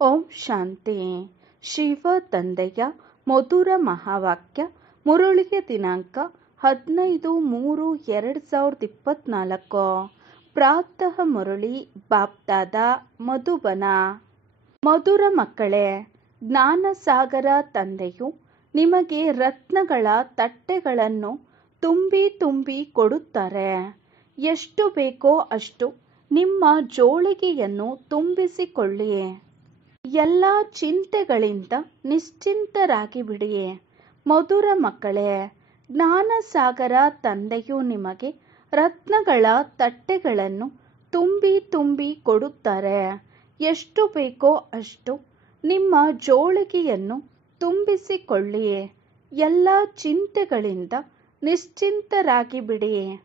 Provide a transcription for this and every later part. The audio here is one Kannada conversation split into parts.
ಓಂ ಶಾಂತಿ. ಶಿವ ತಂದೆಯ ಮಧುರ ಮಹಾವಾಕ್ಯ. ಮುರುಳಿಗೆ ದಿನಾಂಕ 15/3/2024. ಪ್ರಾತಃ ಮುರುಳಿ ಬಾಪ್ದಾದ ಮಧುಬನ. ಮಧುರ ಮಕ್ಕಳೇ, ಜ್ಞಾನಸಾಗರ ತಂದೆಯು ನಿಮಗೆ ರತ್ನಗಳ ತಟ್ಟೆಗಳನ್ನು ತುಂಬಿ ತುಂಬಿ ಕೊಡುತ್ತಾರೆ. ಎಷ್ಟು ಬೇಕೋ ಅಷ್ಟು ನಿಮ್ಮ ಜೋಳಿಗೆಯನ್ನು ತುಂಬಿಸಿಕೊಳ್ಳಿ. ಎಲ್ಲ ಚಿಂತೆಗಳಿಂದ ನಿಶ್ಚಿಂತರಾಗಿ ಬಿಡಿ. ಮಧುರ ಮಕ್ಕಳೇ, ಜ್ಞಾನಸಾಗರ ತಂದೆಯು ನಿಮಗೆ ರತ್ನಗಳ ತಟ್ಟೆಗಳನ್ನು ತುಂಬಿ ತುಂಬಿ ಕೊಡುತ್ತಾರೆ. ಎಷ್ಟು ಬೇಕೋ ಅಷ್ಟು ನಿಮ್ಮ ಜೋಳಿಗೆಯನ್ನು ತುಂಬಿಸಿಕೊಳ್ಳಿ. ಎಲ್ಲ ಚಿಂತೆಗಳಿಂದ ನಿಶ್ಚಿಂತರಾಗಿ ಬಿಡಿ.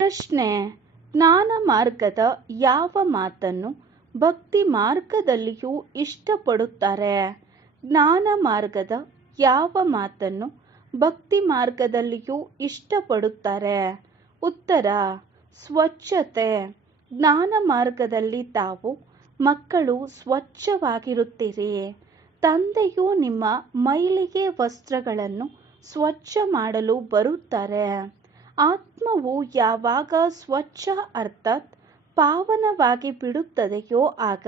ಪ್ರಶ್ನೆ: ಜ್ಞಾನ ಮಾರ್ಗದ ಯಾವ ಮಾತನ್ನು ಭಕ್ತಿ ಮಾರ್ಗದಲ್ಲಿಯೂ ಇಷ್ಟಪಡುತ್ತಾರೆ? ಜ್ಞಾನ ಮಾರ್ಗದ ಯಾವ ಮಾತನ್ನು ಭಕ್ತಿ ಮಾರ್ಗದಲ್ಲಿಯೂ ಇಷ್ಟಪಡುತ್ತಾರೆ? ಉತ್ತರ: ಸ್ವಚ್ಛತೆ. ಜ್ಞಾನ ಮಾರ್ಗದಲ್ಲಿ ತಾವು ಮಕ್ಕಳು ಸ್ವಚ್ಛವಾಗಿರುತ್ತೀರಿ. ತಂದೆಯು ನಿಮ್ಮ ಮೈಲಿಗೆ ವಸ್ತ್ರಗಳನ್ನು ಸ್ವಚ್ಛ ಮಾಡಲು ಬರುತ್ತಾರೆ. ಆತ್ಮವು ಯಾವಾಗ ಸ್ವಚ್ಛ ಅರ್ಥಾತ್ ಪಾವನವಾಗಿ ಬಿಡುತ್ತದೆಯೋ ಆಗ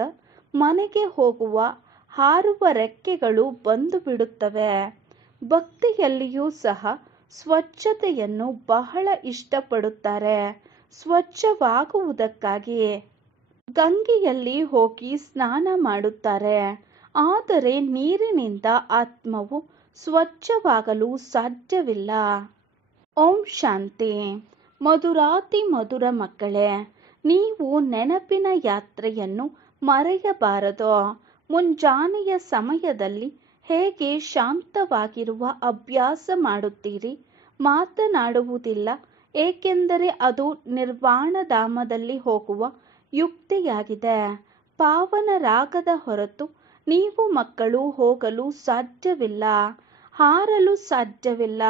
ಮನೆಗೆ ಹೋಗುವ ಹಾರುವ ರೆಕ್ಕೆಗಳು ಬಂದು ಬಿಡುತ್ತವೆ. ಭಕ್ತಿಯಲ್ಲಿಯೂ ಸಹ ಸ್ವಚ್ಛತೆಯನ್ನು ಬಹಳ ಇಷ್ಟಪಡುತ್ತಾರೆ. ಸ್ವಚ್ಛವಾಗುವುದಕ್ಕಾಗಿ ಗಂಗೆಯಲ್ಲಿ ಹೋಗಿ ಸ್ನಾನ ಮಾಡುತ್ತಾರೆ. ಆದರೆ ನೀರಿನಿಂದ ಆತ್ಮವು ಸ್ವಚ್ಛವಾಗಲು ಸಾಧ್ಯವಿಲ್ಲ. ಓಂ ಶಾಂತಿ. ಮಧುರಾತಿ ಮಧುರ ಮಕ್ಕಳೇ, ನೀವು ನೆನಪಿನ ಯಾತ್ರೆಯನ್ನು ಮರೆಯಬಾರದು. ಮುಂಜಾನೆಯ ಸಮಯದಲ್ಲಿ ಹೇಗೆ ಶಾಂತವಾಗಿರುವ ಅಭ್ಯಾಸ ಮಾಡುತ್ತೀರಿ? ಮಾತನಾಡುವುದಿಲ್ಲ, ಏಕೆಂದರೆ ಅದು ನಿರ್ವಾಣಧಾಮದಲ್ಲಿ ಹೋಗುವ ಯುಕ್ತಿಯಾಗಿದೆ. ಪಾವನರಾಗದ ಹೊರತು ನೀವು ಮಕ್ಕಳು ಹೋಗಲು ಸಾಧ್ಯವಿಲ್ಲ, ಹಾರಲು ಸಾಧ್ಯವಿಲ್ಲ.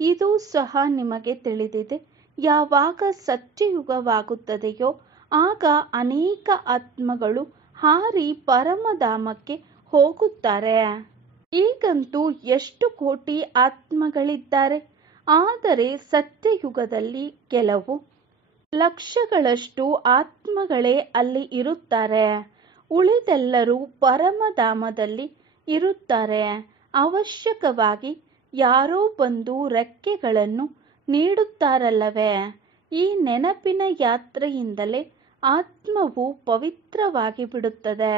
ಇದು ಸಹ ನಿಮಗೆ ತಿಳಿದಿದೆ. ಯಾವಾಗ ಸತ್ಯಯುಗವಾಗುತ್ತದೆಯೋ ಆಗ ಅನೇಕ ಆತ್ಮಗಳು ಹಾರಿ ಪರಮಧಾಮಕ್ಕೆ ಹೋಗುತ್ತಾರೆ. ಈಗಂತೂ ಎಷ್ಟು ಕೋಟಿ ಆತ್ಮಗಳಿದ್ದಾರೆ. ಆದರೆ ಸತ್ಯಯುಗದಲ್ಲಿ ಕೆಲವು ಲಕ್ಷಗಳಷ್ಟು ಆತ್ಮಗಳೇ ಅಲ್ಲಿ ಇರುತ್ತಾರೆ. ಉಳಿದೆಲ್ಲರೂ ಪರಮಧಾಮದಲ್ಲಿ ಇರುತ್ತಾರೆ. ಅವಶ್ಯಕವಾಗಿ ಯಾರೋ ಬಂದು ರೆಕ್ಕೆಗಳನ್ನು ನೀಡುತ್ತಾರಲ್ಲವೇ? ಈ ನೆನಪಿನ ಯಾತ್ರೆಯಿಂದಲೇ ಆತ್ಮವು ಪವಿತ್ರವಾಗಿ ಬಿಡುತ್ತದೆ.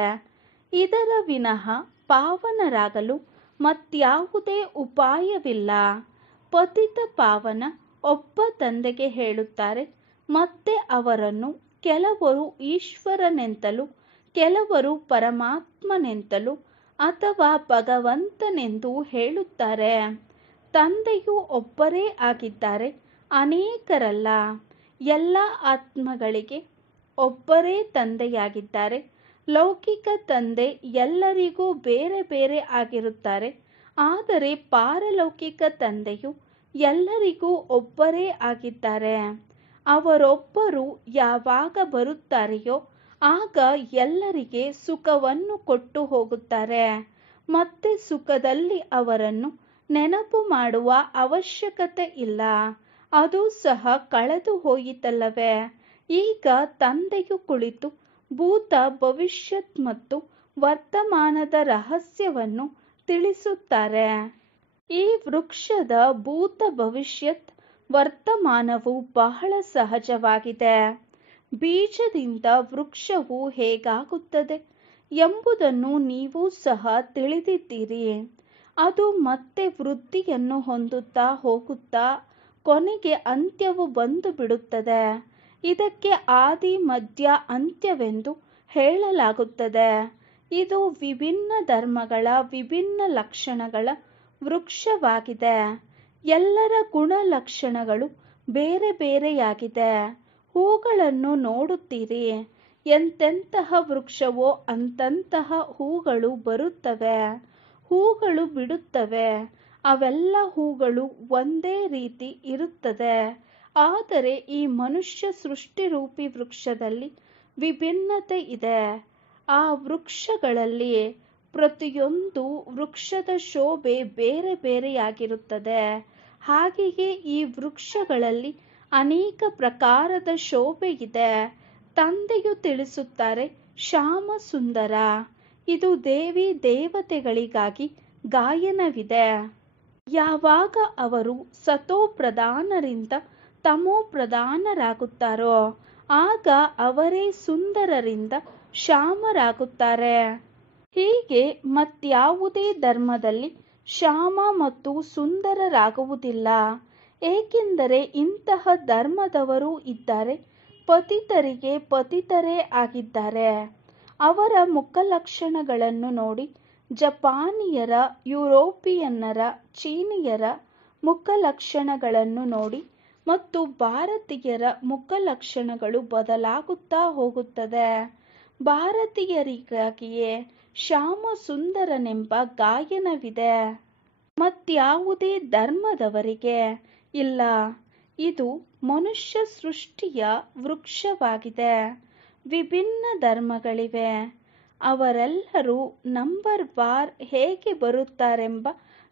ಇದರ ವಿನಃ ಪಾವನರಾಗಲು ಮತ್ಯಾವುದೇ ಉಪಾಯವಿಲ್ಲ. ಪತಿತ ಪಾವನ ಒಬ್ಬ ತಂದೆಗೆ ಹೇಳುತ್ತಾರೆ. ಮತ್ತೆ ಅವರನ್ನು ಕೆಲವರು ಈಶ್ವರನೆಂತಲೂ ಕೆಲವರು ಪರಮಾತ್ಮನೆಂತಲೂ ಅಥವಾ ಭಗವಂತನೆಂದು ಹೇಳುತ್ತಾರೆ. ತಂದೆಯು ಒಬ್ಬರೇ ಆಗಿದ್ದಾರೆ, ಅನೇಕರಲ್ಲ. ಎಲ್ಲ ಆತ್ಮಗಳಿಗೆ ಒಬ್ಬರೇ ತಂದೆಯಾಗಿದ್ದಾರೆ. ಲೌಕಿಕ ತಂದೆ ಎಲ್ಲರಿಗೂ ಬೇರೆ ಬೇರೆ ಆಗಿರುತ್ತಾರೆ. ಆದರೆ ಪಾರಲೌಕಿಕ ತಂದೆಯು ಎಲ್ಲರಿಗೂ ಒಬ್ಬರೇ ಆಗಿದ್ದಾರೆ. ಅವರೊಬ್ಬರು ಯಾವಾಗ ಬರುತ್ತಾರೆಯೋ ಆಗ ಎಲ್ಲರಿಗೆ ಸುಖವನ್ನು ಕೊಟ್ಟು ಹೋಗುತ್ತಾರೆ. ಮತ್ತೆ ಸುಖದಲ್ಲಿ ಅವರನ್ನು ನೆನಪು ಮಾಡುವ ಅವಶ್ಯಕತೆ ಇಲ್ಲ. ಅದು ಸಹ ಕಳೆದು ಹೋಯಿತಲ್ಲವೇ? ಈಗ ತಂದೆಯು ಕುಳಿತು ಭೂತ, ಭವಿಷ್ಯತ್ ಮತ್ತು ವರ್ತಮಾನದ ರಹಸ್ಯವನ್ನು ತಿಳಿಸುತ್ತಾರೆ. ಈ ವೃಕ್ಷದ ಭೂತ, ಭವಿಷ್ಯತ್, ವರ್ತಮಾನವು ಬಹಳ ಸಹಜವಾಗಿದೆ. ಬೀಜದಿಂದ ವೃಕ್ಷವು ಹೇಗಾಗುತ್ತದೆ ಎಂಬುದನ್ನು ನೀವು ಸಹ ತಿಳಿದಿದ್ದೀರಿ. ಅದು ಮತ್ತೆ ವೃದ್ಧಿಯನ್ನು ಹೊಂದುತ್ತಾ ಹೋಗುತ್ತಾ ಕೊನೆಗೆ ಅಂತ್ಯವು ಬಂದು ಬಿಡುತ್ತದೆ. ಇದಕ್ಕೆ ಆದಿ, ಮಧ್ಯ, ಅಂತ್ಯವೆಂದು ಹೇಳಲಾಗುತ್ತದೆ. ಇದು ವಿಭಿನ್ನ ಧರ್ಮಗಳ ವಿಭಿನ್ನ ಲಕ್ಷಣಗಳ ವೃಕ್ಷವಾಗಿದೆ. ಎಲ್ಲರ ಗುಣಲಕ್ಷಣಗಳು ಬೇರೆ ಬೇರೆಯಾಗಿದೆ. ಹೂಗಳನ್ನು ನೋಡುತ್ತೀರಿ. ಎಂತೆಂತಹ ವೃಕ್ಷವೋ ಅಂತಹ ಹೂಗಳು ಬರುತ್ತವೆ, ಹೂಗಳು ಬಿಡುತ್ತವೆ. ಅವೆಲ್ಲ ಹೂಗಳು ಒಂದೇ ರೀತಿ ಇರುತ್ತದೆ. ಆದರೆ ಈ ಮನುಷ್ಯ ಸೃಷ್ಟಿರೂಪಿ ವೃಕ್ಷದಲ್ಲಿ ವಿಭಿನ್ನತೆ ಇದೆ. ಆ ವೃಕ್ಷಗಳಲ್ಲಿ ಪ್ರತಿಯೊಂದು ವೃಕ್ಷದ ಶೋಭೆ ಬೇರೆ ಬೇರೆಯಾಗಿರುತ್ತದೆ. ಹಾಗೆಯೇ ಈ ವೃಕ್ಷಗಳಲ್ಲಿ ಅನೇಕ ಪ್ರಕಾರದ ಶೋಭೆ ಇದೆ. ತಂದೆಯು ತಿಳಿಸುತ್ತಾರೆ, ಶ್ಯಾಮ ಸುಂದರ, ಇದು ದೇವಿ ದೇವತೆಗಳಿಗಾಗಿ ಗಾಯನವಿದೆ. ಯಾವಾಗ ಅವರು ಸತೋ ಪ್ರಧಾನರಿಂದ ತಮೋ ಪ್ರಧಾನರಾಗುತ್ತಾರೋ ಆಗ ಅವರೇ ಸುಂದರರಿಂದ ಶ್ಯಾಮರಾಗುತ್ತಾರೆ. ಹೀಗೆ ಮತ್ಯಾವುದೇ ಧರ್ಮದಲ್ಲಿ ಶ್ಯಾಮ ಮತ್ತು ಸುಂದರರಾಗುವುದಿಲ್ಲ. ಏಕೆಂದರೆ ಇಂತಹ ಧರ್ಮದವರೂ ಇದ್ದಾರೆ, ಪತಿತರಿಗೆ ಪತಿತರೇ ಆಗಿದ್ದಾರೆ. ಅವರ ಮುಖಲಕ್ಷಣಗಳನ್ನು ನೋಡಿ ಜಪಾನಿಯರ, ಯುರೋಪಿಯನ್ನರ, ಚೀನಿಯರ ಮುಖಲಕ್ಷಣಗಳನ್ನು ನೋಡಿ ಮತ್ತು ಭಾರತೀಯರ ಮುಖಲಕ್ಷಣಗಳು ಬದಲಾಗುತ್ತಾ ಹೋಗುತ್ತದೆ. ಭಾರತೀಯರಿಗಾಗಿಯೇ ಶ್ಯಾಮ ಸುಂದರನೆಂಬ ಗಾಯನವಿದೆ, ಮತ್ಯಾವುದೇ ಧರ್ಮದವರಿಗೆ ಇಲ್ಲ. ಇದು ಮನುಷ್ಯ ಸೃಷ್ಟಿಯ ವೃಕ್ಷವಾಗಿದೆ. ವಿಭಿನ್ನ ಧರ್ಮಗಳಿವೆ. ಅವರೆಲ್ಲರೂ ನಂಬರ್ ವಾರ್ ಹೇಗೆ ಬರುತ್ತಾರೆಂಬ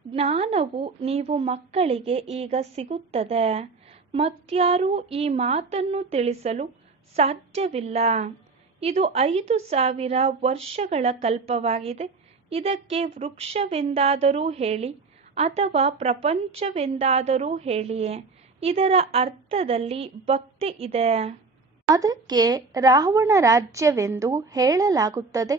ಜ್ಞಾನವು ನೀವು ಮಕ್ಕಳಿಗೆ ಈಗ ಸಿಗುತ್ತದೆ. ಮತ್ಯಾರೂ ಈ ಮಾತನ್ನು ತಿಳಿಸಲು ಸಾಧ್ಯವಿಲ್ಲ. ಇದು 5000 ವರ್ಷಗಳ ಕಲ್ಪವಾಗಿದೆ. ಇದಕ್ಕೆ ವೃಕ್ಷವೆಂದಾದರೂ ಹೇಳಿ ಅಥವಾ ಪ್ರಪಂಚವೆಂದಾದರೂ ಹೇಳಿ, ಇದರ ಅರ್ಥದಲ್ಲಿ ಭಕ್ತಿ ಇದೆ. ಅದಕ್ಕೆ ರಾವಣ ರಾಜ್ಯವೆಂದು ಹೇಳಲಾಗುತ್ತದೆ.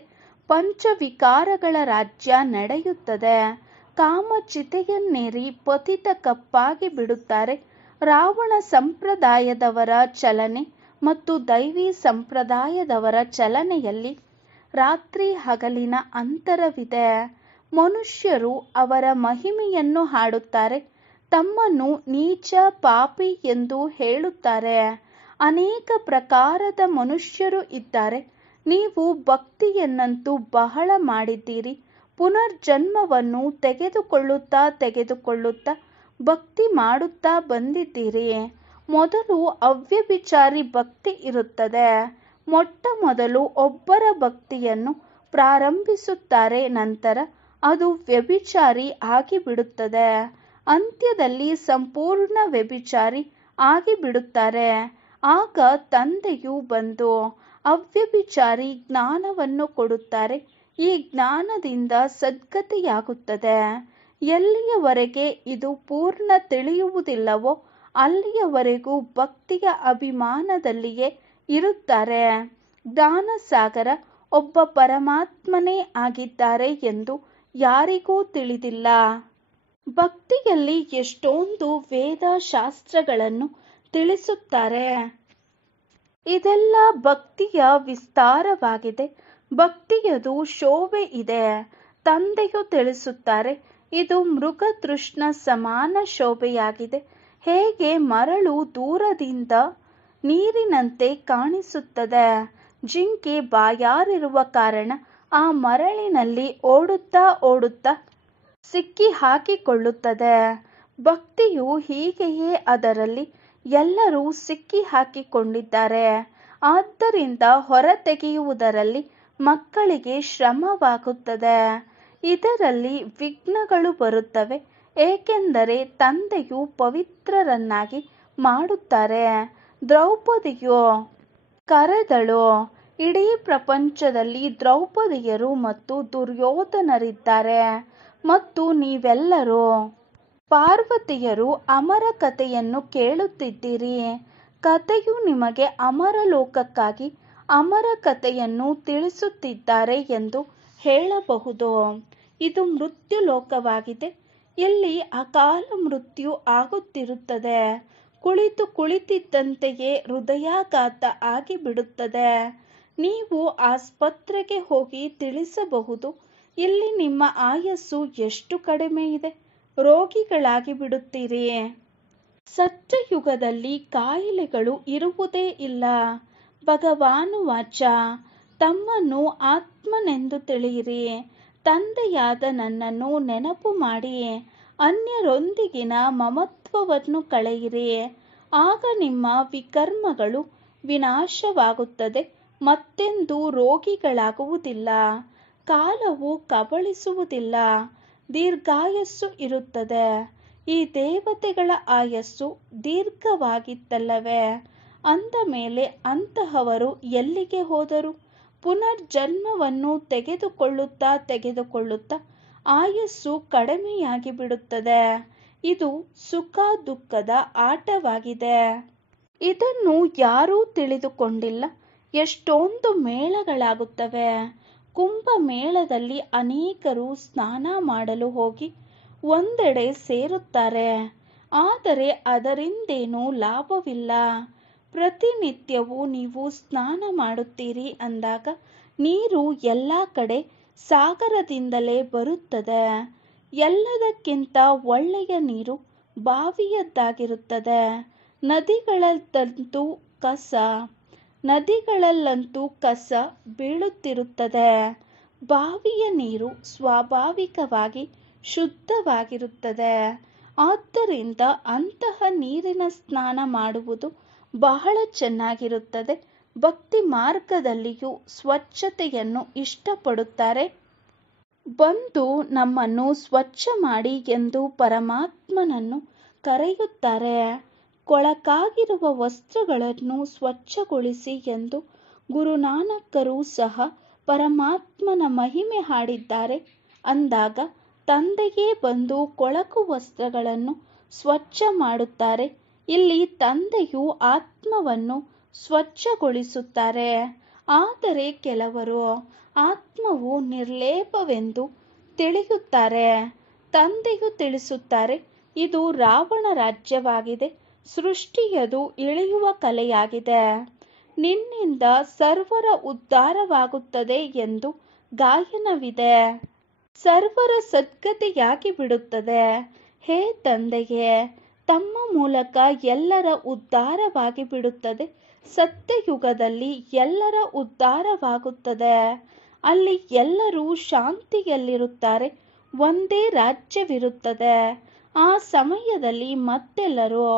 ಪಂಚವಿಕಾರಗಳ ರಾಜ್ಯ ನಡೆಯುತ್ತದೆ. ಕಾಮಚಿತೆಯನ್ನೇರಿ ಪತಿತ ಕಪ್ಪಾಗಿ ಬಿಡುತ್ತಾರೆ. ರಾವಣ ಸಂಪ್ರದಾಯದವರ ಚಲನೆ ಮತ್ತು ದೈವಿ ಸಂಪ್ರದಾಯದವರ ಚಲನೆಯಲ್ಲಿ ರಾತ್ರಿ ಹಗಲಿನ ಅಂತರವಿದೆ. ಮನುಷ್ಯರು ಅವರ ಮಹಿಮೆಯನ್ನು ಹಾಡುತ್ತಾರೆ, ತಮ್ಮನ್ನು ನೀಚ ಪಾಪಿ ಎಂದು ಹೇಳುತ್ತಾರೆ. ಅನೇಕ ಪ್ರಕಾರದ ಮನುಷ್ಯರು ಇದ್ದಾರೆ. ನೀವು ಭಕ್ತಿಯನ್ನಂತೂ ಬಹಳ ಮಾಡಿದ್ದೀರಿ. ಪುನರ್ಜನ್ಮವನ್ನು ತೆಗೆದುಕೊಳ್ಳುತ್ತಾ ಭಕ್ತಿ ಮಾಡುತ್ತಾ ಬಂದಿದ್ದೀರಿ. ಮೊದಲು ಅವ್ಯಭಿಚಾರಿ ಭಕ್ತಿ ಇರುತ್ತದೆ. ಮೊಟ್ಟ ಮೊದಲು ಒಬ್ಬರ ಭಕ್ತಿಯನ್ನು ಪ್ರಾರಂಭಿಸುತ್ತಾರೆ, ನಂತರ ಅದು ವ್ಯಭಿಚಾರಿ ಆಗಿಬಿಡುತ್ತದೆ. ಅಂತ್ಯದಲ್ಲಿ ಸಂಪೂರ್ಣ ವ್ಯಭಿಚಾರಿ ಆಗಿಬಿಡುತ್ತಾರೆ. ಆಗ ತಂದೆಯು ಬಂದು ಅವ್ಯಭಿಚಾರಿ ಜ್ಞಾನವನ್ನು ಕೊಡುತ್ತಾರೆ. ಈ ಜ್ಞಾನದಿಂದ ಸದ್ಗತಿಯಾಗುತ್ತದೆ. ಎಲ್ಲಿಯವರೆಗೆ ಇದು ಪೂರ್ಣ ತಿಳಿಯುವುದಿಲ್ಲವೋ ಅಲ್ಲಿಯವರೆಗೂ ಭಕ್ತಿಯ ಅಭಿಮಾನದಲ್ಲಿಯೇ ಇರುತ್ತಾರೆ. ಜ್ಞಾನಸಾಗರ ಒಬ್ಬ ಪರಮಾತ್ಮನೇ ಆಗಿದ್ದಾರೆ ಎಂದು ಯಾರಿಗೂ ತಿಳಿದಿಲ್ಲ. ಭಕ್ತಿಯಲ್ಲಿ ಎಷ್ಟೊಂದು ವೇದ ಶಾಸ್ತ್ರಗಳನ್ನು ತಿಳಿಸುತ್ತಾರೆ. ಇದೆಲ್ಲ ಭಕ್ತಿಯ ವಿಸ್ತಾರವಾಗಿದೆ. ಭಕ್ತಿಯದು ಶೋಭೆ ಇದೆ. ತಂದೆಯು ತಿಳಿಸುತ್ತಾರೆ, ಇದು ಮೃಗತೃಷ್ಣ ಸಮಾನ ಶೋಭೆಯಾಗಿದೆ. ಹೇಗೆ ಮರಳು ದೂರದಿಂದ ನೀರಿನಂತೆ ಕಾಣಿಸುತ್ತದೆ. ಜಿಂಕೆ ಬಾಯಾರಿರುವ ಕಾರಣ ಆ ಮರಳಿನಲ್ಲಿ ಓಡುತ್ತಾ ಸಿಕ್ಕಿ ಹಾಕಿಕೊಳ್ಳುತ್ತದೆ. ಭಕ್ತಿಯು ಹೀಗೆಯೇ, ಅದರಲ್ಲಿ ಎಲ್ಲರೂ ಸಿಕ್ಕಿ ಹಾಕಿಕೊಂಡಿದ್ದಾರೆ. ಆದ್ದರಿಂದ ಹೊರತೆಗೆಯುವುದರಲ್ಲಿ ಮಕ್ಕಳಿಗೆ ಶ್ರಮವಾಗುತ್ತದೆ. ಇದರಲ್ಲಿ ವಿಘ್ನಗಳು ಬರುತ್ತವೆ. ಏಕೆಂದರೆ ತಂದೆಯು ಪವಿತ್ರರನ್ನಾಗಿ ಮಾಡುತ್ತಾರೆ. ದ್ರೌಪದಿಯು ಕರೆದಳು, ಇಡೀ ಪ್ರಪಂಚದಲ್ಲಿ ದ್ರೌಪದಿಯರು ಮತ್ತು ದುರ್ಯೋಧನರಿದ್ದಾರೆ ಮತ್ತು ನೀವೆಲ್ಲರೂ ಪಾರ್ವತಿಯರು ಅಮರ ಕಥೆಯನ್ನು ಕೇಳುತ್ತಿದ್ದೀರಿ. ಕಥೆಯು ನಿಮಗೆ ಅಮರ ಲೋಕಕ್ಕಾಗಿ ಅಮರ ಕಥೆಯನ್ನು ತಿಳಿಸುತ್ತಿದ್ದಾರೆ ಎಂದು ಹೇಳಬಹುದು. ಇದು ಮೃತ್ಯು ಲೋಕವಾಗಿದೆ. ಇಲ್ಲಿ ಅಕಾಲ ಮೃತ್ಯು ಆಗುತ್ತಿರುತ್ತದೆ. ಕುಳಿತಿದ್ದಂತೆಯೇ ಹೃದಯಾಘಾತ ಆಗಿಬಿಡುತ್ತದೆ. ನೀವು ಆಸ್ಪತ್ರೆಗೆ ಹೋಗಿ ತಿಳಿಸಬಹುದು, ಇಲ್ಲಿ ನಿಮ್ಮ ಆಯಸ್ಸು ಎಷ್ಟು ಕಡಿಮೆ ಇದೆ, ರೋಗಿಗಳಾಗಿ ಬಿಡುತ್ತೀರಿ. ಸತ್ಯಯುಗದಲ್ಲಿ ಕಾಯಿಲೆಗಳು ಇರುವುದೇ ಇಲ್ಲ. ಭಗವಾನುವಾಚ, ತಮ್ಮನ್ನು ಆತ್ಮನೆಂದು ತಿಳಿಯಿರಿ. ತಂದೆಯಾದ ನನ್ನನ್ನು ನೆನಪು ಮಾಡಿ ಅನ್ಯರೊಂದಿಗಿನ ಮಮತ್ವವನ್ನು ಕಳೆಯಿರಿ. ಆಗ ನಿಮ್ಮ ವಿಕರ್ಮಗಳು ವಿನಾಶವಾಗುತ್ತದೆ ಮತ್ತೆಂದು ರೋಗಿಗಳಾಗುವುದಿಲ್ಲ. ಕಾಲವು ಕಬಳಿಸುವುದಿಲ್ಲ. ದೀರ್ಘಾಯಸ್ಸು ಇರುತ್ತದೆ. ಈ ದೇವತೆಗಳ ಆಯಸ್ಸು ದೀರ್ಘವಾಗಿತ್ತಲ್ಲವೇ? ಅಂದ ಮೇಲೆ ಅಂತಹವರು ಎಲ್ಲಿಗೆ ಹೋದರು? ಪುನರ್ಜನ್ಮವನ್ನು ತೆಗೆದುಕೊಳ್ಳುತ್ತಾ ಆಯಸ್ಸು ಕಡಿಮೆಯಾಗಿ ಬಿಡುತ್ತದೆ. ಇದು ಸುಖ ದುಃಖದ ಆಟವಾಗಿದೆ. ಇದನ್ನು ಯಾರೂ ತಿಳಿದುಕೊಂಡಿಲ್ಲ. ಎಷ್ಟೊಂದು ಮೇಳಗಳಾಗುತ್ತವೆ. ಕುಂಭಮೇಳದಲ್ಲಿ ಅನೇಕರು ಸ್ನಾನ ಮಾಡಲು ಹೋಗಿ ಒಂದೆಡೆ ಸೇರುತ್ತಾರೆ. ಆದರೆ ಅದರಿಂದೇನೂ ಲಾಭವಿಲ್ಲ. ಪ್ರತಿನಿತ್ಯವೂ ನೀವು ಸ್ನಾನ ಮಾಡುತ್ತೀರಿ ಅಂದಾಗ ನೀರು ಎಲ್ಲ ಕಡೆ ಸಾಗರದಿಂದಲೇ ಬರುತ್ತದೆ. ಎಲ್ಲದಕ್ಕಿಂತ ಒಳ್ಳೆಯ ನೀರು ಬಾವಿಯದ್ದಾಗಿರುತ್ತದೆ. ನದಿಗಳಲ್ಲಂತೂ ಕಸ ಬೀಳುತ್ತಿರುತ್ತದೆ. ಬಾವಿಯ ನೀರು ಸ್ವಾಭಾವಿಕವಾಗಿ ಶುದ್ಧವಾಗಿರುತ್ತದೆ. ಆದ್ದರಿಂದ ಅಂತಹ ನೀರಿನ ಸ್ನಾನ ಮಾಡುವುದು ಬಹಳ ಚೆನ್ನಾಗಿರುತ್ತದೆ. ಭಕ್ತಿ ಮಾರ್ಗದಲ್ಲಿಯೂ ಸ್ವಚ್ಛತೆಯನ್ನು ಇಷ್ಟಪಡುತ್ತಾರೆ. ಬಂದು ನಮ್ಮನ್ನು ಸ್ವಚ್ಛ ಮಾಡಿ ಎಂದು ಪರಮಾತ್ಮನನ್ನು ಕರೆಯುತ್ತಾರೆ. ಕೊಳಕಾಗಿರುವ ವಸ್ತ್ರಗಳನ್ನು ಸ್ವಚ್ಛಗೊಳಿಸಿ ಎಂದು ಗುರುನಾನಕರು ಸಹ ಪರಮಾತ್ಮನ ಮಹಿಮೆ ಹಾಡಿದ್ದಾರೆ. ಅಂದಾಗ ತಂದೆಯೇ ಬಂದು ಕೊಳಕು ವಸ್ತ್ರಗಳನ್ನು ಸ್ವಚ್ಛ ಮಾಡುತ್ತಾರೆ. ಇಲ್ಲಿ ತಂದೆಯು ಆತ್ಮವನ್ನು ಸ್ವಚ್ಛಗೊಳಿಸುತ್ತಾರೆ. ಆದರೆ ಕೆಲವರು ಆತ್ಮವು ನಿರ್ಲೇಪವೆಂದು ತಿಳಿಯುತ್ತಾರೆ. ತಂದೆಯು ತಿಳಿಸುತ್ತಾರೆ, ಇದು ರಾವಣ ರಾಜ್ಯವಾಗಿದೆ. ಸೃಷ್ಟಿಯದು ಇಳಿಯುವ ಕಲೆಯಾಗಿದೆ. ನಿನ್ನಿಂದ ಸರ್ವರ ಉದ್ಧಾರವಾಗುತ್ತದೆ ಎಂದು ಗಾಯನವಿದೆ. ಸರ್ವರ ಸದ್ಗತಿಯಾಗಿ ಬಿಡುತ್ತದೆ. ಹೇ ತಂದೆಯೇ, ತಮ್ಮ ಮೂಲಕ ಎಲ್ಲರ ಉದ್ಧಾರವಾಗಿ ಬಿಡುತ್ತದೆ. ಸತ್ಯಯುಗದಲ್ಲಿ ಎಲ್ಲರ ಉದ್ಧಾರವಾಗುತ್ತದೆ. ಅಲ್ಲಿ ಎಲ್ಲರೂ ಶಾಂತಿಯಲ್ಲಿರುತ್ತಾರೆ. ಒಂದೇ ರಾಜ್ಯವಿರುತ್ತದೆ. ಆ ಸಮಯದಲ್ಲಿ ಮತ್ತೆಲ್ಲರೂ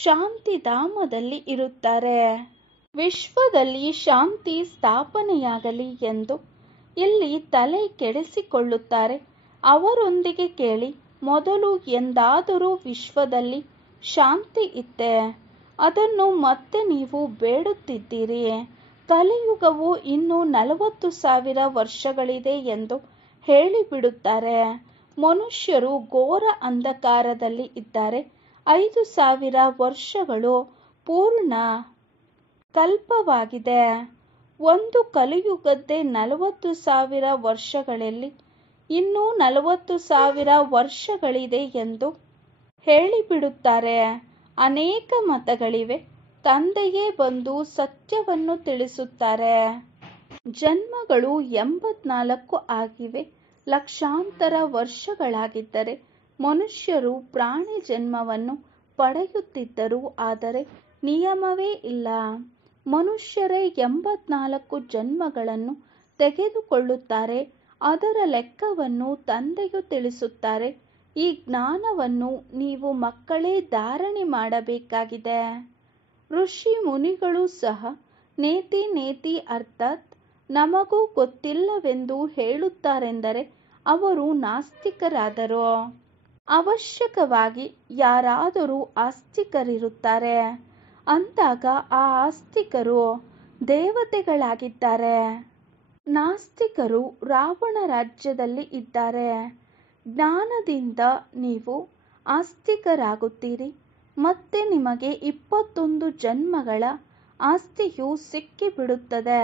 ಶಾಂತಿಧಾಮದಲ್ಲಿ ಇರುತ್ತಾರೆ. ವಿಶ್ವದಲ್ಲಿ ಶಾಂತಿ ಸ್ಥಾಪನೆಯಾಗಲಿ ಎಂದು ಇಲ್ಲಿ ತಲೆ ಕೆಡಿಸಿಕೊಳ್ಳುತ್ತಾರೆ. ಅವರೊಂದಿಗೆ ಕೇಳಿ, ಮೊದಲು ಎಂದಾದರೂ ವಿಶ್ವದಲ್ಲಿ ಶಾಂತಿ ಇತ್ತೇ? ಅದನ್ನು ಮತ್ತೆ ನೀವು ಬೇಡುತ್ತಿದ್ದೀರಿ. ಕಲಿಯುಗವು ಇನ್ನೂ 40,000 ವರ್ಷಗಳಿದೆ ಎಂದು ಹೇಳಿಬಿಡುತ್ತಾರೆ. ಮನುಷ್ಯರು ಘೋರ ಅಂಧಕಾರದಲ್ಲಿ ಇದ್ದಾರೆ. 5,000 ವರ್ಷಗಳು ಪೂರ್ಣ ಕಲ್ಪವಾಗಿದೆ. ಒಂದು ಕಲಿಯುಗದ್ದೇ 40,000 ವರ್ಷಗಳಲ್ಲಿ ಇನ್ನೂ 40,000 ವರ್ಷಗಳಿದೆ ಎಂದು ಹೇಳಿಬಿಡುತ್ತಾರೆ. ಅನೇಕ ಮತಗಳಿವೆ. ತಂದೆಯೇ ಬಂದು ಸತ್ಯವನ್ನು ತಿಳಿಸುತ್ತಾರೆ. ಜನ್ಮಗಳು 84 ಆಗಿವೆ. ಲಕ್ಷಾಂತರ ವರ್ಷಗಳಾಗಿದ್ದರೆ ಮನುಷ್ಯರು ಪ್ರಾಣಿ ಜನ್ಮವನ್ನು ಪಡೆಯುತ್ತಿದ್ದರು. ಆದರೆ ನಿಯಮವೇ ಇಲ್ಲ. ಮನುಷ್ಯರೇ 84 ಜನ್ಮಗಳನ್ನು ತೆಗೆದುಕೊಳ್ಳುತ್ತಾರೆ. ಅದರ ಲೆಕ್ಕವನ್ನು ತಂದೆಯು ತಿಳಿಸುತ್ತಾರೆ. ಈ ಜ್ಞಾನವನ್ನು ನೀವು ಮಕ್ಕಳೇ ಧಾರಣೆ ಮಾಡಬೇಕಾಗಿದೆ. ಋಷಿ ಮುನಿಗಳು ಸಹ ನೇತಿ ಅರ್ಥಾತ್ ನಮಗೂ ಗೊತ್ತಿಲ್ಲವೆಂದು ಹೇಳುತ್ತಾರೆಂದರೆ ಅವರು ನಾಸ್ತಿಕರಾದರು. ಅವಶ್ಯಕವಾಗಿ ಯಾರಾದರೂ ಆಸ್ತಿಕರಿರುತ್ತಾರೆ. ಅಂದಾಗ ಆ ಆಸ್ತಿಕರು ದೇವತೆಗಳಾಗಿದ್ದಾರೆ. ನಾಸ್ತಿಕರು ರಾವಣ ರಾಜ್ಯದಲ್ಲಿ ಇದ್ದಾರೆ. ಜ್ಞಾನದಿಂದ ನೀವು ಆಸ್ತಿಕರಾಗುತ್ತೀರಿ. ಮತ್ತೆ ನಿಮಗೆ 21 ಜನ್ಮಗಳ ಆಸ್ತಿಯು ಸಿಕ್ಕಿಬಿಡುತ್ತದೆ.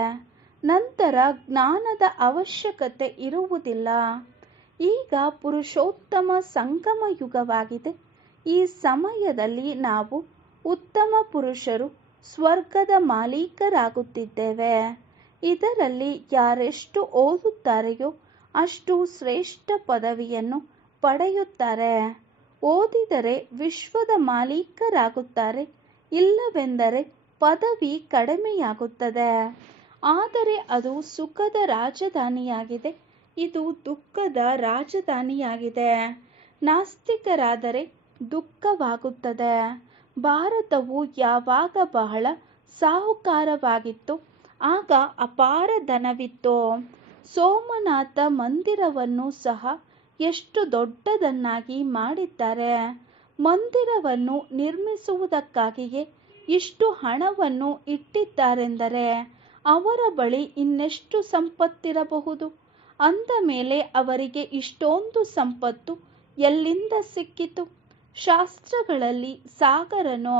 ನಂತರ ಜ್ಞಾನದ ಅವಶ್ಯಕತೆ ಇರುವುದಿಲ್ಲ. ಈಗ ಪುರುಷೋತ್ತಮ ಸಂಗಮ ಯುಗವಾಗಿದೆ. ಈ ಸಮಯದಲ್ಲಿ ನಾವು ಉತ್ತಮ ಪುರುಷರು ಸ್ವರ್ಗದ ಮಾಲೀಕರಾಗುತ್ತಿದ್ದೇವೆ. ಇದರಲ್ಲಿ ಯಾರೆಷ್ಟು ಓದುತ್ತಾರೆಯೋ ಅಷ್ಟು ಶ್ರೇಷ್ಠ ಪದವಿಯನ್ನು ಪಡೆಯುತ್ತಾರೆ. ಓದಿದರೆ ವಿಶ್ವದ ಮಾಲೀಕರಾಗುತ್ತಾರೆ. ಇಲ್ಲವೆಂದರೆ ಪದವಿ ಕಡಿಮೆಯಾಗುತ್ತದೆ. ಆದರೆ ಅದು ಸುಖದ ರಾಜಧಾನಿಯಾಗಿದೆ. ಇದು ದುಃಖದ ರಾಜಧಾನಿಯಾಗಿದೆ. ನಾಸ್ತಿಕರಾದರೆ ದುಃಖವಾಗುತ್ತದೆ. ಭಾರತವು ಯಾವಾಗ ಬಹಳ ಸಾಹುಕಾರವಾಗಿತ್ತು ಆಗ ಅಪಾರ ಧನವಿತ್ತು. ಸೋಮನಾಥ ಮಂದಿರವನ್ನು ಸಹ ಎಷ್ಟು ದೊಡ್ಡದನ್ನಾಗಿ ಮಾಡಿದ್ದಾರೆ. ಮಂದಿರವನ್ನು ನಿರ್ಮಿಸುವುದಕ್ಕಾಗಿಯೇ ಇಷ್ಟು ಹಣವನ್ನು ಇಟ್ಟಿದ್ದಾರೆಂದರೆ ಅವರ ಬಳಿ ಇನ್ನೆಷ್ಟು ಸಂಪತ್ತಿರಬಹುದು. ಅಂದ ಮೇಲೆ ಅವರಿಗೆ ಇಷ್ಟೊಂದು ಸಂಪತ್ತು ಎಲ್ಲಿಂದ ಸಿಕ್ಕಿತು? ಶಾಸ್ತ್ರಗಳಲ್ಲಿ ಸಾಗರನು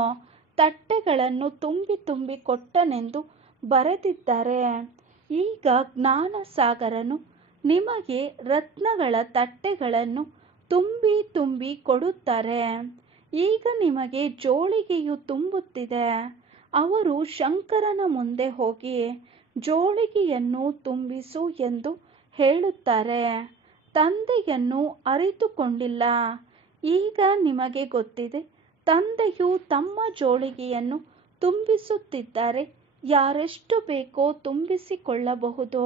ತಟ್ಟೆಗಳನ್ನು ತುಂಬಿ ತುಂಬಿ ಕೊಟ್ಟನೆಂದು ಬರೆದಿದ್ದಾರೆ. ಈಗ ಜ್ಞಾನ ಸಾಗರನು ನಿಮಗೆ ರತ್ನಗಳ ತಟ್ಟೆಗಳನ್ನು ತುಂಬಿ ತುಂಬಿ ಕೊಡುತ್ತಾರೆ. ಈಗ ನಿಮಗೆ ಜೋಳಿಗೆಯು ತುಂಬುತ್ತಿದೆ. ಅವರು ಶಂಕರನ ಮುಂದೆ ಹೋಗಿ ಜೋಳಿಗೆಯನ್ನು ತುಂಬಿಸು ಎಂದು ಹೇಳುತ್ತಾರೆ. ತಂದೆಯನ್ನು ಅರಿತುಕೊಂಡಿಲ್ಲ. ಈಗ ನಿಮಗೆ ಗೊತ್ತಿದೆ, ತಂದೆಯು ತಮ್ಮ ಜೋಳಿಗೆಯನ್ನು ತುಂಬಿಸುತ್ತಿದ್ದಾರೆ. ಯಾರೆಷ್ಟು ಬೇಕೋ ತುಂಬಿಸಿಕೊಳ್ಳಬಹುದು.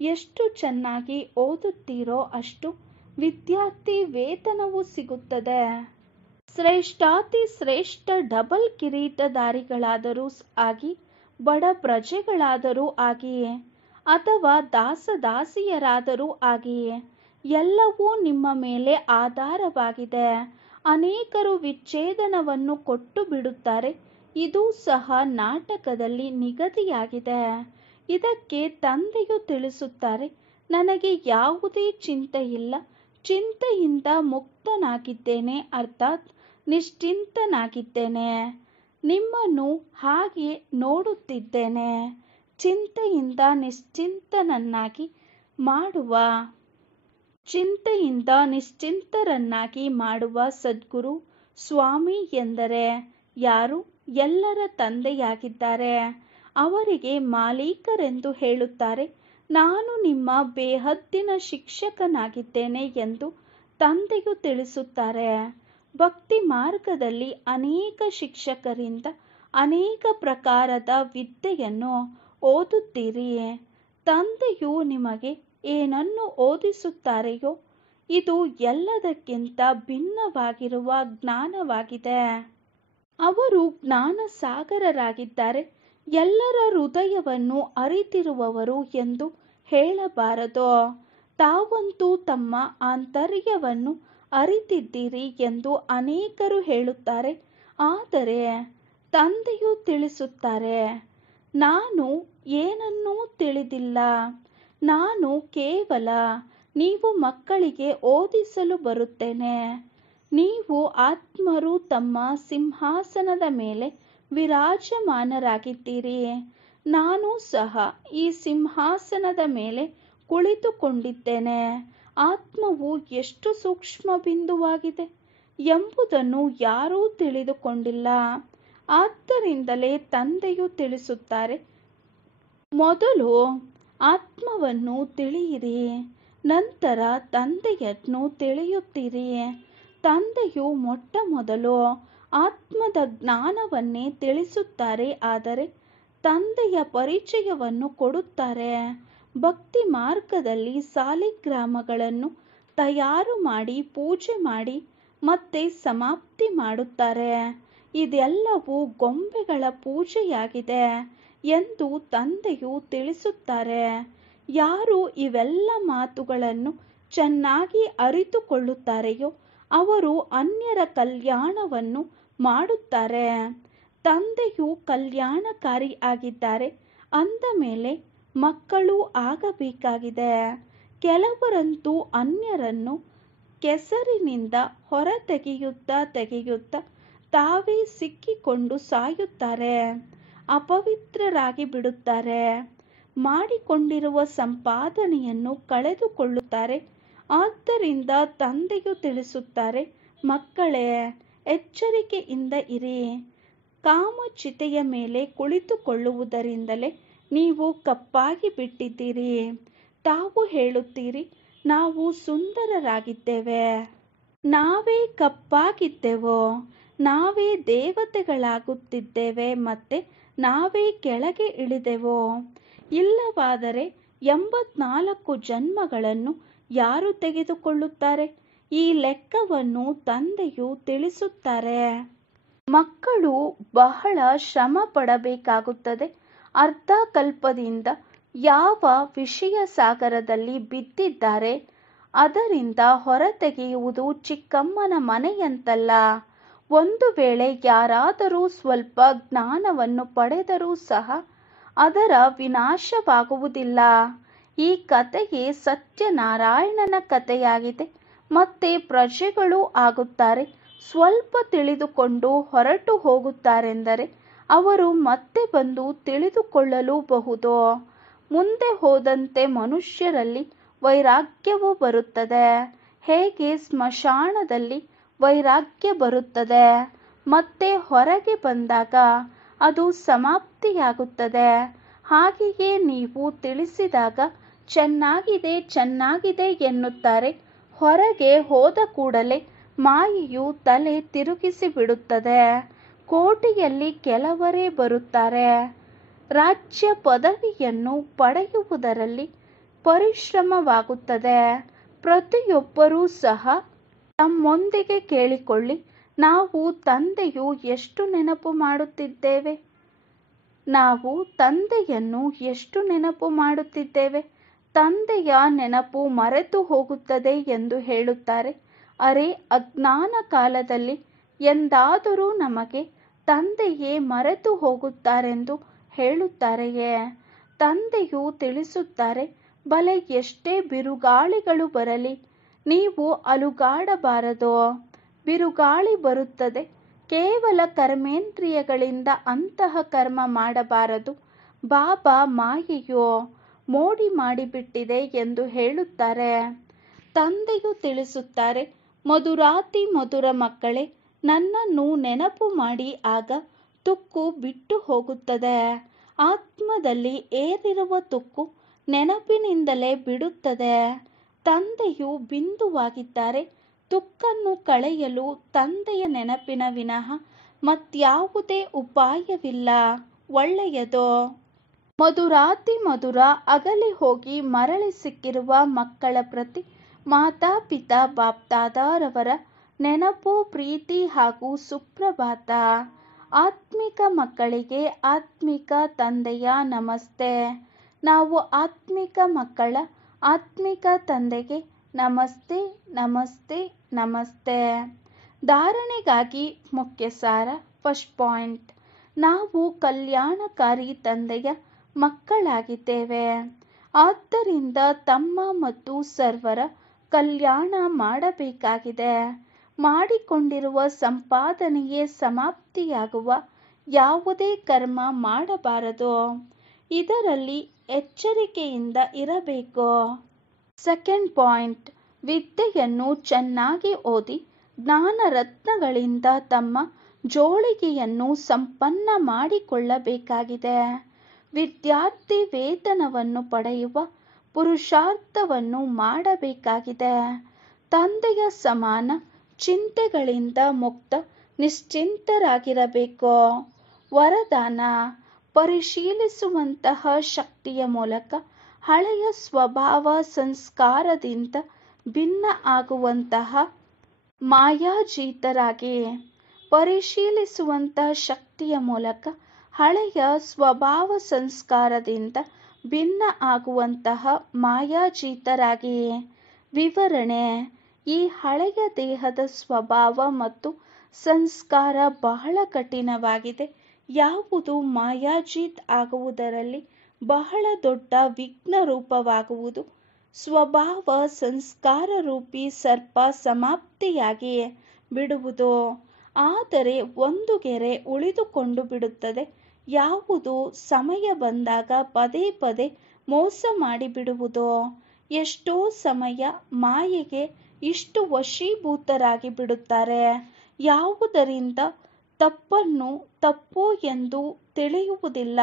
ಎಷ್ಟು ಚೆನ್ನಾಗಿ ಓದುತ್ತೀರೋ ಅಷ್ಟು ವಿದ್ಯಾರ್ಥಿ ವೇತನವೂ ಸಿಗುತ್ತದೆ. ಶ್ರೇಷ್ಠಾತಿ ಶ್ರೇಷ್ಠ ಡಬಲ್ ಕಿರೀಟಧಾರಿಗಳಾದರೂ ಆಗಿ, ಬಡ ಪ್ರಜೆಗಳಾದರೂ ಆಗಿ, ಅಥವಾ ದಾಸದಾಸಿಯರಾದರೂ ಆಗಿ, ಎಲ್ಲವೂ ನಿಮ್ಮ ಮೇಲೆ ಆಧಾರವಾಗಿದೆ. ಅನೇಕರು ವಿಚ್ಛೇದನವನ್ನು ಕೊಟ್ಟು ಬಿಡುತ್ತಾರೆ. ಇದು ಸಹ ನಾಟಕದಲ್ಲಿ ನಿಗದಿಯಾಗಿದೆ. ಇದಕ್ಕೆ ತಂದೆಯು ತಿಳಿಸುತ್ತಾರೆ, ನನಗೆ ಯಾವುದೇ ಚಿಂತೆ ಇಲ್ಲ. ಚಿಂತೆಯಿಂದ ಮುಕ್ತನಾಗಿದ್ದೇನೆ, ಅರ್ಥಾತ್ ನಿಶ್ಚಿಂತನಾಗಿದ್ದೇನೆ. ನಿಮ್ಮನ್ನು ಹಾಗೆ ನೋಡುತ್ತಿದ್ದೇನೆ. ಚಿಂತೆಯಿಂದ ನಿಶ್ಚಿಂತರನ್ನಾಗಿ ಮಾಡುವ ಸದ್ಗುರು ಸ್ವಾಮಿ ಎಂದರೆ ಯಾರು? ಎಲ್ಲರ ತಂದೆಯಾಗಿದ್ದಾರೆ. ಅವರಿಗೆ ಮಾಲೀಕರೆಂದು ಹೇಳುತ್ತಾರೆ. ನಾನು ನಿಮ್ಮ ಬೇಹದ್ದಿನ ಶಿಕ್ಷಕನಾಗಿದ್ದೇನೆ ಎಂದು ತಂದೆಯು ತಿಳಿಸುತ್ತಾರೆ. ಭಕ್ತಿ ಮಾರ್ಗದಲ್ಲಿ ಅನೇಕ ಶಿಕ್ಷಕರಿಂದ ಅನೇಕ ಪ್ರಕಾರದ ವಿದ್ಯೆಯನ್ನು ಓದುತ್ತೀರಿ. ತಂದೆಯು ನಿಮಗೆ ಏನನ್ನು ಓದಿಸುತ್ತಾರೆಯೋ ಇದು ಎಲ್ಲದಕ್ಕಿಂತ ಭಿನ್ನವಾಗಿರುವ ಜ್ಞಾನವಾಗಿದೆ. ಅವರು ಜ್ಞಾನ ಸಾಗರರಾಗಿದ್ದಾರೆ. ಎಲ್ಲರ ಹೃದಯವನ್ನು ಅರಿತಿರುವವರು ಎಂದು ಹೇಳಬಾರದು. ತಾವಂತೂ ತಮ್ಮ ಆಂತರ್ಯವನ್ನು ಅರಿತಿದ್ದೀರಿ ಎಂದು ಅನೇಕರು ಹೇಳುತ್ತಾರೆ. ಆದರೆ ತಂದೆಯು ತಿಳಿಸುತ್ತಾರೆ, ನಾನು ಏನನ್ನೂ ತಿಳಿದಿಲ್ಲ. ನಾನು ಕೇವಲ ನೀವು ಮಕ್ಕಳಿಗೆ ಓದಿಸಲು ಬರುತ್ತೇನೆ. ನೀವು ಆತ್ಮರು ತಮ್ಮ ಸಿಂಹಾಸನದ ಮೇಲೆ ವಿರಾಜಮಾನರಾಗಿದ್ದೀರಿ. ನಾನು ಸಹ ಈ ಸಿಂಹಾಸನದ ಮೇಲೆ ಕುಳಿತುಕೊಂಡಿದ್ದೇನೆ. ಆತ್ಮವು ಎಷ್ಟು ಸೂಕ್ಷ್ಮ ಬಿಂದುವಾಗಿದೆ ಎಂಬುದನ್ನು ಯಾರೂ ತಿಳಿದುಕೊಂಡಿಲ್ಲ. ಆದ್ದರಿಂದಲೇ ತಂದೆಯು ತಿಳಿಸುತ್ತಾರೆ, ಮೊದಲು ಆತ್ಮವನ್ನು ತಿಳಿಯಿರಿ, ನಂತರ ತಂದೆಯನ್ನು ತಿಳಿಯುತ್ತೀರಿ. ತಂದೆಯು ಮೊಟ್ಟ ಮೊದಲು ಆತ್ಮದ ಜ್ಞಾನವನ್ನೇ ತಿಳಿಸುತ್ತಾರೆ. ಆದರೆ ತಂದೆಯ ಪರಿಚಯವನ್ನು ಕೊಡುತ್ತಾರೆ. ಭಕ್ತಿ ಮಾರ್ಗದಲ್ಲಿ ಸಾಲಿಗ್ರಾಮಗಳನ್ನು ತಯಾರು ಮಾಡಿ ಪೂಜೆ ಮಾಡಿ ಮತ್ತೆ ಸಮಾಪ್ತಿ ಮಾಡುತ್ತಾರೆ. ಇದೆಲ್ಲವೂ ಗೊಂಬೆಗಳ ಪೂಜೆಯಾಗಿದೆ ಎಂದು ತಂದೆಯು ತಿಳಿಸುತ್ತಾರೆ. ಯಾರು ಇವೆಲ್ಲ ಮಾತುಗಳನ್ನು ಚೆನ್ನಾಗಿ ಅರಿತುಕೊಳ್ಳುತ್ತಾರೆಯೋ ಅವರು ಅನ್ಯರ ಕಲ್ಯಾಣವನ್ನು ಮಾಡುತ್ತಾರೆ. ತಂದೆಯು ಕಲ್ಯಾಣಕಾರಿ ಆಗಿದ್ದಾರೆ. ಅಂದ ಮೇಲೆ ಮಕ್ಕಳು ಆಗಬೇಕಾಗಿದೆ. ಕೆಲವರಂತೂ ಅನ್ಯರನ್ನು ಕೆಸರಿನಿಂದ ಹೊರ ತೆಗೆಯುತ್ತಾ ತಾವೇ ಸಿಕ್ಕಿಕೊಂಡು ಸಾಯುತ್ತಾರೆ. ಅಪವಿತ್ರರಾಗಿ ಬಿಡುತ್ತಾರೆ. ಮಾಡಿಕೊಂಡಿರುವ ಸಂಪಾದನೆಯನ್ನು ಕಳೆದುಕೊಳ್ಳುತ್ತಾರೆ. ಆದ್ದರಿಂದ ತಂದೆಯು ತಿಳಿಸುತ್ತಾರೆ, ಮಕ್ಕಳೇ, ಎಚ್ಚರಿಕೆಯಿಂದ ಇರಿ. ಕಾಮಚಿತೆಯ ಮೇಲೆ ಕುಳಿತುಕೊಳ್ಳುವುದರಿಂದಲೇ ನೀವು ಕಪ್ಪಾಗಿ ಬಿಟ್ಟಿದ್ದೀರಿ. ತಾವು ಹೇಳುತ್ತೀರಿ, ನಾವು ಸುಂದರರಾಗಿದ್ದೇವೆ, ನಾವೇ ಕಪ್ಪಾಗಿದ್ದೆವು, ನಾವೇ ದೇವತೆಗಳಾಗುತ್ತಿದ್ದೇವೆ, ಮತ್ತೆ ನಾವೇ ಕೆಳಗೆ ಇಳಿದೆವು. ಇಲ್ಲವಾದರೆ 84 ಜನ್ಮಗಳನ್ನು ಯಾರು ತೆಗೆದುಕೊಳ್ಳುತ್ತಾರೆ? ಈ ಲೆಕ್ಕವನ್ನು ತಂದೆಯು ತಿಳಿಸುತ್ತಾರೆ. ಮಕ್ಕಳು ಬಹಳ ಶ್ರಮ ಪಡಬೇಕಾಗುತ್ತದೆ. ಅರ್ಧ ಕಲ್ಪದಿಂದ ಯಾವ ವಿಷಯ ಸಾಗರದಲ್ಲಿ ಬಿದ್ದಿದ್ದಾರೆ ಅದರಿಂದ ಹೊರತೆಗೆಯುವುದು ಚಿಕ್ಕಮ್ಮನ ಮನೆಯಂತಲ್ಲ. ಒಂದು ವೇಳೆ ಯಾರಾದರೂ ಸ್ವಲ್ಪ ಜ್ಞಾನವನ್ನು ಪಡೆದರೂ ಸಹ ಅದರ ವಿನಾಶವಾಗುವುದಿಲ್ಲ. ಈ ಕಥೆಯೇ ಸತ್ಯನಾರಾಯಣನ ಕಥೆಯಾಗಿದೆ. ಮತ್ತೆ ಪ್ರಜೆಗಳು ಆಗುತ್ತಾರೆ. ಸ್ವಲ್ಪ ತಿಳಿದುಕೊಂಡು ಹೊರಟು ಹೋಗುತ್ತಾರೆಂದರೆ ಅವರು ಮತ್ತೆ ಬಂದು ತಿಳಿದುಕೊಳ್ಳಲೂಬಹುದು. ಮುಂದೆ ಹೋದಂತೆ ಮನುಷ್ಯರಲ್ಲಿ ವೈರಾಗ್ಯವು ಬರುತ್ತದೆ. ಹೇಗೆ ಸ್ಮಶಾನದಲ್ಲಿ ವೈರಾಗ್ಯ ಬರುತ್ತದೆ, ಮತ್ತೆ ಹೊರಗೆ ಬಂದಾಗ ಅದು ಸಮಾಪ್ತಿಯಾಗುತ್ತದೆ. ಹಾಗೆಯೇ ನೀವು ತಿಳಿಸಿದಾಗ ಚೆನ್ನಾಗಿದೆ ಚೆನ್ನಾಗಿದೆ ಎನ್ನುತ್ತಾರೆ. ಹೊರಗೆ ಹೋದ ಕೂಡಲೇ ಮಾಯೆಯು ತಲೆ ತಿರುಗಿಸಿ ಬಿಡುತ್ತದೆ. ಕೋಟಿಯಲ್ಲಿ ಕೆಲವರೇ ಬರುತ್ತಾರೆ. ರಾಜ್ಯ ಪದವಿಯನ್ನು ಪಡೆಯುವುದರಲ್ಲಿ ಪರಿಶ್ರಮವಾಗುತ್ತದೆ. ಪ್ರತಿಯೊಬ್ಬರೂ ಸಹ ತಮ್ಮೊಂದಿಗೆ ಕೇಳಿಕೊಳ್ಳಿ, ನಾವು ತಂದೆಯು ಎಷ್ಟು ನೆನಪು ಮಾಡುತ್ತಿದ್ದೇವೆ, ನಾವು ತಂದೆಯನ್ನು ಎಷ್ಟು ನೆನಪು ಮಾಡುತ್ತಿದ್ದೇವೆ. ತಂದೆಯ ನೆನಪು ಮರೆತು ಹೋಗುತ್ತದೆ ಎಂದು ಹೇಳುತ್ತಾರೆ. ಅರೆ, ಅಜ್ಞಾನ ಕಾಲದಲ್ಲಿ ಎಂದಾದರೂ ನಮಗೆ ತಂದೆಯೇ ಮರೆತು ಹೋಗುತ್ತಾರೆಂದು ಹೇಳುತ್ತಾರೆಯೇ? ತಂದೆಯು ತಿಳಿಸುತ್ತಾರೆ, ಬಲೆ ಎಷ್ಟೇ ಬಿರುಗಾಳಿಗಳು ಬರಲಿ ನೀವು ಅಲುಗಾಡಬಾರದು. ಬಿರುಗಾಳಿ ಬರುತ್ತದೆ, ಕೇವಲ ಕರ್ಮೇಂದ್ರಿಯಗಳಿಂದ ಅಂತಹ ಕರ್ಮ ಮಾಡಬಾರದು. ಬಾಬಾ ಮಾಯೆಯು ಮೋಡಿ ಮಾಡಿಬಿಟ್ಟಿದೆ ಎಂದು ಹೇಳುತ್ತಾರೆ. ತಂದೆಯು ತಿಳಿಸುತ್ತಾರೆ, ಮಧುರಾತಿ ಮಧುರ ಮಕ್ಕಳೇ, ನನ್ನನ್ನು ನೆನಪು ಮಾಡಿ, ಆಗ ತುಕ್ಕು ಬಿಟ್ಟು ಹೋಗುತ್ತದೆ. ಆತ್ಮದಲ್ಲಿ ಏರಿರುವ ತುಕ್ಕು ನೆನಪಿನಿಂದಲೇ ಬಿಡುತ್ತದೆ. ತಂದೆಯು ಬಿಂದುವಾಗಿದ್ದಾರೆ. ತುಕ್ಕನ್ನು ಕಳೆಯಲು ತಂದೆಯ ನೆನಪಿನ ವಿನಃ ಮತ್ಯಾವುದೇ ಉಪಾಯವಿಲ್ಲ. ಒಳ್ಳೆಯದು. ಮಧುರಾತಿ ಮಧುರ ಅಗಲಿ ಹೋಗಿ ಮರಳಿ ಸಿಕ್ಕಿರುವ ಮಕ್ಕಳ ಪ್ರತಿ ಮಾತಾಪಿತಾ ಬಾಪ್ದಾದಾರವರ ನೆನಪು, ಪ್ರೀತಿ ಹಾಗೂ ಸುಪ್ರಭಾತ. ಆತ್ಮಿಕ ಮಕ್ಕಳಿಗೆ ಆತ್ಮಿಕ ತಂದೆಯ ನಮಸ್ತೆ. ನಾವು ಆತ್ಮಿಕ ಮಕ್ಕಳ ಆತ್ಮಿಕ ತಂದೆಗೆ ನಮಸ್ತೆ ನಮಸ್ತೆ ನಮಸ್ತೆ. ಧಾರಣೆಗಾಗಿ ಮುಖ್ಯ ಸಾರ. ಫಸ್ಟ್ ಪಾಯಿಂಟ್, ನಾವು ಕಲ್ಯಾಣಕಾರಿ ತಂದೆಯ ಮಕ್ಕಳಾಗಿದ್ದೇವೆ. ಆದ್ದರಿಂದ ತಮ್ಮ ಮತ್ತು ಸರ್ವರ ಕಲ್ಯಾಣ ಮಾಡಬೇಕಾಗಿದೆ. ಮಾಡಿಕೊಂಡಿರುವ ಸಂಪಾದನೆಯೇ ಸಮಾಪ್ತಿಯಾಗುವ ಯಾವುದೇ ಕರ್ಮ ಮಾಡಬಾರದು. ಇದರಲ್ಲಿ ಎಚ್ಚರಿಕೆಯಿಂದ ಇರಬೇಕು. ಸೆಕೆಂಡ್ ಪಾಯಿಂಟ್, ವಿದ್ಯೆಯನ್ನು ಚೆನ್ನಾಗಿ ಓದಿ ಜ್ಞಾನ ರತ್ನಗಳಿಂದ ತಮ್ಮ ಜೋಳಿಗೆಯನ್ನು ಸಂಪನ್ನ ಮಾಡಿಕೊಳ್ಳಬೇಕಾಗಿದೆ. ವಿದ್ಯಾರ್ಥಿ ವೇತನವನ್ನು ಪಡೆಯುವ ಪುರುಷಾರ್ಥವನ್ನು ಮಾಡಬೇಕಾಗಿದೆ. ತಂದೆಯ ಸಮಾನ ಚಿಂತೆಗಳಿಂದ ಮುಕ್ತ ನಿಶ್ಚಿಂತರಾಗಿರಬೇಕು. ವರದಾನ: ಪರಿಶೀಲಿಸುವಂತಹ ಶಕ್ತಿಯ ಮೂಲಕ ಹಳೆಯ ಸ್ವಭಾವ ಸಂಸ್ಕಾರದಿಂದ ಭಿನ್ನ ಆಗುವಂತಹ ಮಾಯಾಜೀತರಾಗಿ. ಪರಿಶೀಲಿಸುವಂತಹ ಶಕ್ತಿಯ ಮೂಲಕ ಹಳೆಯ ಸ್ವಭಾವ ಸಂಸ್ಕಾರದಿಂದ ಭಿನ್ನ ಆಗುವಂತಹ ಮಾಯಾಜೀತರಾಗಿ. ವಿವರಣೆ: ಈ ಹಳೆಯ ದೇಹದ ಸ್ವಭಾವ ಮತ್ತು ಸಂಸ್ಕಾರ ಬಹಳ ಕಠಿಣವಾಗಿದೆ. ಯಾವುದು ಮಾಯಾಜೀತ್ ಆಗುವುದರಲ್ಲಿ ಬಹಳ ದೊಡ್ಡ ವಿಘ್ನ ರೂಪವಾಗುವುದು. ಸ್ವಭಾವ ಸಂಸ್ಕಾರ ರೂಪಿ ಸರ್ಪ ಸಮಾಪ್ತಿಯಾಗಿ ಬಿಡುವುದು. ಆದರೆ ಒಂದು ಗೆರೆ ಉಳಿದುಕೊಂಡು ಬಿಡುತ್ತದೆ. ಯಾವುದು ಸಮಯ ಬಂದಾಗ ಪದೇ ಪದೇ ಮೋಸ ಮಾಡಿಬಿಡುವುದು. ಎಷ್ಟೋ ಸಮಯ ಮಾಯೆಗೆ ಇಷ್ಟು ವಶೀಭೂತರಾಗಿ ಬಿಡುತ್ತಾರೆ. ಯಾವುದರಿಂದ ತಪ್ಪನ್ನು ತಪ್ಪು ಎಂದು ತಿಳಿಯುವುದಿಲ್ಲ.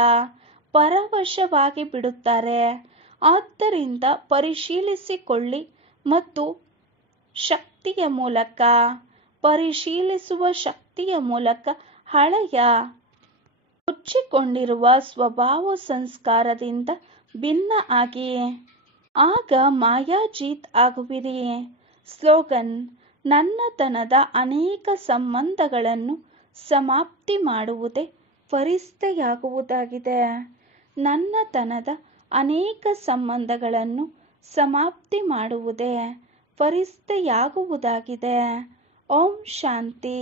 ಪರವಶವಾಗಿ ಬಿಡುತ್ತಾರೆ. ಆದ್ದರಿಂದ ಪರಿಶೀಲಿಸಿಕೊಳ್ಳಿ ಮತ್ತು ಶಕ್ತಿಯ ಮೂಲಕ, ಪರಿಶೀಲಿಸುವ ಶಕ್ತಿಯ ಮೂಲಕ ಹಳೆಯ ಮುಚ್ಚಿಕೊಂಡಿರುವ ಸ್ವಭಾವ ಸಂಸ್ಕಾರದಿಂದ ಭಿನ್ನ ಆಗಿ. ಆಗ ಮಾಯಾಜೀತ್ ಆಗುವಿರಿ. ಸ್ಲೋಗನ್: ನನ್ನತನದ ಅನೇಕ ಸಂಬಂಧಗಳನ್ನು ಸಮಾಪ್ತಿ ಮಾಡುವುದೇ ಫರಿಸ್ತೆಯಾಗುವುದಾಗಿದೆ. ನನ್ನತನದ ಅನೇಕ ಸಂಬಂಧಗಳನ್ನು ಸಮಾಪ್ತಿ ಮಾಡುವುದೇ ಫರಿಸ್ತೆಯಾಗುವುದಾಗಿದೆ. ಓಂ ಶಾಂತಿ.